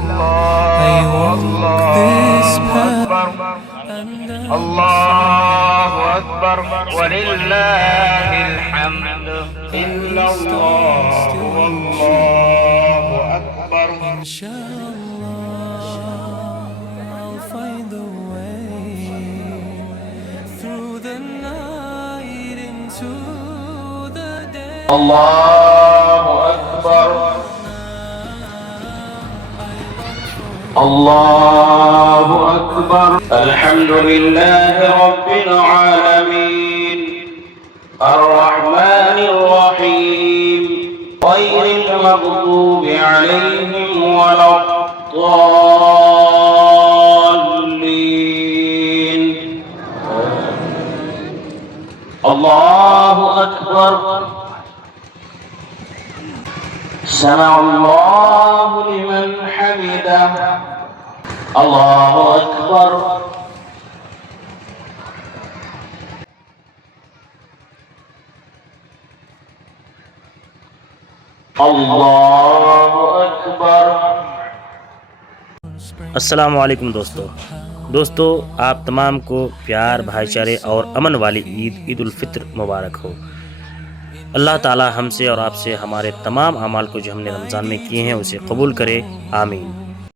I walk this path and الله أكبر ولله الحمد إلا الله والله أكبر. Inshallah, I'll find the way through the night into the day. الله أكبر الله أكبر. الحمد لله رب العالمين الرحمن الرحيم غير المغضوب عليهم ولا الضالين. الله أكبر. سمع الله لمن حمده. الله أكبر. الله أكبر. अस्सलाम वालेकुम दोस्तों आप तमाम को प्यार भाईचारे और अमन वाली ईद उल फित्र मुबारक हो। अल्लाह ताला हमसे और आपसे हमारे तमाम अमाल को जो हमने रमज़ान में किए हैं उसे कबूल करे, आमीन।